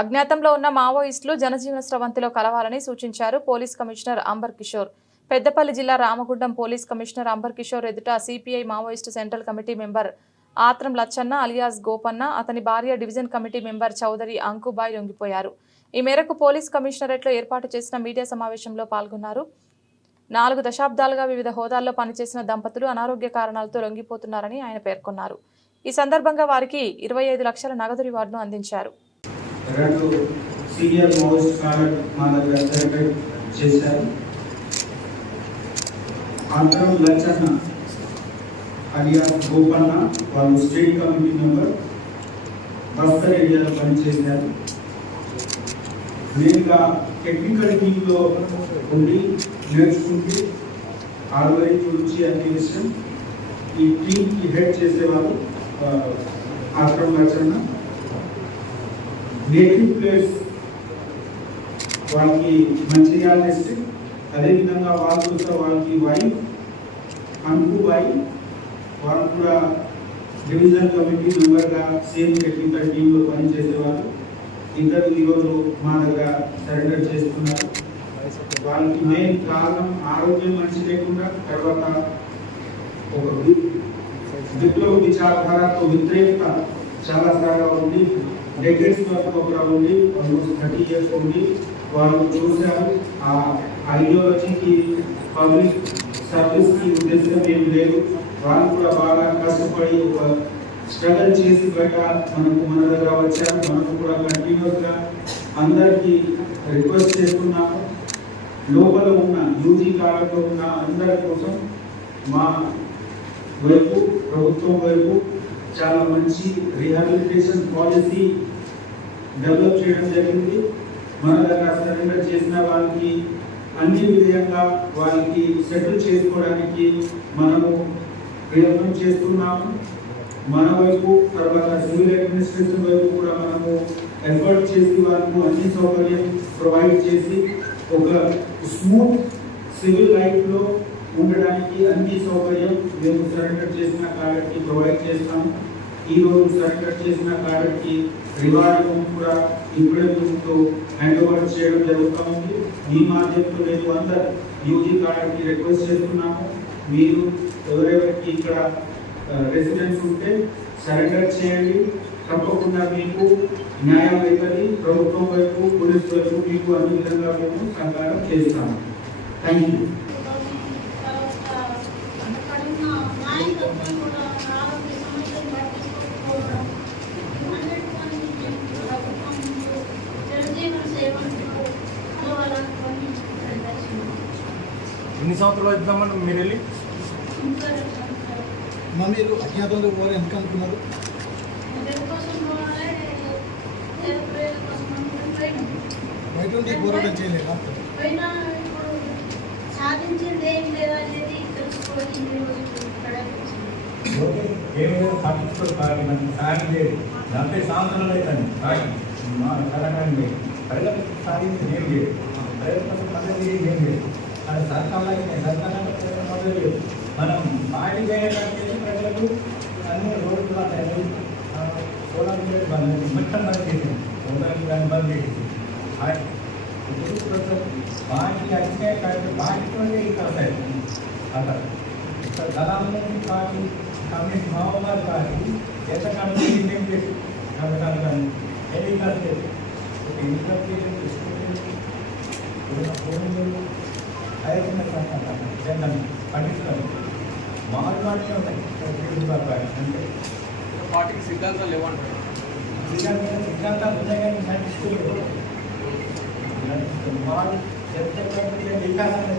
అజ్ఞాతంలో ఉన్న మావోయిస్టులు జనజీవన స్రవంతిలో కలవాలని సూచించారు పోలీస్ కమిషనర్ అంబర్ కిషోర్. పెద్దపల్లి జిల్లా రామగుండం పోలీస్ కమిషనర్ అంబర్ కిషోర్ ఎదుట CPI Maoist central committee member Atram Lachanna alias Gopanna, అతని భార్య division committee member Chowdary Ankubai లొంగిపోయారు. ఈ మేరకు పోలీస్ కమిషనరేట్లో ఏర్పాటు చేసిన మీడియా సమావేశంలో పాల్గొన్నారు. 4 దశాబ్దాలుగా వివిధ హోదాల్లో పనిచేసిన దంపతులు అనారోగ్య కారణాలతో లొంగిపోతున్నారని ఆయన పేర్కొన్నారు. ఈ సందర్భంగా వారికి 25 లక్షల నగదు రివార్డును అందించారు. రెండు సీనియర్ మోస్ట్ కార్డ్ మా దగ్గర సెలబ్రేట్ చేశారు. ఆంధ్రం లచ్చన్న అలియాస్ గోపన్న వాళ్ళు స్టేట్ కమిటీ మెంబర్ బస్తర్ ఏరియాలో పనిచేశారు. నేనుగా టెక్నికల్ టీంలో ఉండి నేర్చుకుంటూ ఆర్గనైజ్ నుంచి అనే విషయం ఈ టీంకి హెడ్ చేసేవాళ్ళు ఆంధ్రం లచ్చన్న. నేటివ్ ప్లేస్ వాళ్ళకి మంచిర్యాల డిస్ట్రిక్ట్, అదేవిధంగా వాళ్ళకి వైఫ్ అంకుబాయి వాళ్ళు కూడా డివిజన్ కమిటీ మెంబర్గా సేమ్ టెక్నికల్ టీంలో పనిచేసేవాళ్ళు. ఇద్దరు ఈరోజు మా దగ్గర సరెండర్ చేస్తున్నారు. వాళ్ళకి మెయిన్ కారణం ఆరోగ్యం మంచి లేకుండా, తర్వాత ఒక విప్లవ విచారధారతో వ్యతిరేకత చాలా సార్లు ఉంది. డెకేట్స్ వరకు కూడా ఉంది, ఆల్మోస్ట్ 30 years ఉంది. వాళ్ళు చూశారు ఆ ఐడియాలజీకి పబ్లిక్ సర్వీస్కి ఉద్దేశం ఏం లేదు. వాళ్ళు కూడా బాగా కష్టపడి ఒక స్ట్రగల్ చేసి బయట మన దగ్గర వచ్చారు. మనకు కూడా కంటిన్యూస్గా అందరికీ రిక్వెస్ట్ చేస్తున్నాము, లోపల ఉన్న యూజీ కాలంలో ఉన్న అందరి కోసం మా వైపు ప్రభుత్వం వైపు చాలా మంచి రీహాబిలిటేషన్ పాలసీ డెవలప్ చేయడం జరిగింది. మన దగ్గర సరెండర్ చేసిన వాళ్ళకి అన్ని విధంగా వాళ్ళకి సెటిల్ చేసుకోవడానికి మనము ప్రయత్నం చేస్తున్నాము. మన వైపు తర్వాత సివిల్ అడ్మినిస్ట్రేషన్ వైపు కూడా మనము ఎఫర్ట్ చేసి వాళ్ళకు అన్ని సౌకర్యం ప్రొవైడ్ చేసి ఒక స్మూత్ సివిల్ లైఫ్లో ఉండడానికి అన్ని సౌకర్యం మేము సరెండర్ చేసిన కాడకి ప్రొవైడ్ చేస్తాము. ఈరోజు సరెండర్ చేసిన కాడకి రివార్డ్ కూడా ఇప్పుడే మీకు హ్యాండ్ ఓవర్ చేయడం జరుగుతూ ఉంది. ఈ మాధ్యమంలో మేము అందరు యూజీ కాడకి రిక్వెస్ట్ చేస్తున్నాము, మీరు ఎవరెవరికి ఇక్కడ రెసిడెన్స్ ఉంటే సరెండర్ చేయండి. తప్పకుండా మీకు న్యాయం అవుతుంది. ప్రభుత్వం వైపు పోలీస్ వైపు మీకు అన్ని విధంగా మేము సహకారం చేస్తాము. Thank you. ఎన్ని సంవత్సరాలు అవుతుందమ్మా మీరు వెళ్ళి? మీరు అజ్ఞాతంలో పోవాలి ఎందుకు అనుకున్నారు? బయట ఉండి పోరాటం చేయలేదా? సాయం లేదు. 70 సంవత్సరాలు అవుతుంది మా తెలంగాణ ప్రజలకు సాధించింది ఏం లేదు. ప్రజల కోసం పద్ధతి ఏం లేదు. అది సర్కారు లేదు. మనం పార్టీ చేయడానికి ప్రజలకు అన్ని రోడ్లు సోలార్ బంద్ మొత్తం బంద్ చేసింది. సోలార్ బంద్ చేసింది. పార్టీ అధికార పార్టీతో వస్తాయి అక్కడ దళాల పార్టీ కమ్యూనిస్ట్ మావోవాదీ పార్టీ ఎంత కమ్యూనిస్ట్ ఏం చేసి కానీ ఎన్ని కాదు ఒక ఇన్కమ్ పండిస్తున్నారు. మాట్లాడుతూ ఉంటాయి అంటే పార్టీకి సిద్ధాంతాలు లేవంటారు. సిద్ధాంతాలు ఉన్నాయి కానీ నడుచుకోలేదు. మా వికాసాన్ని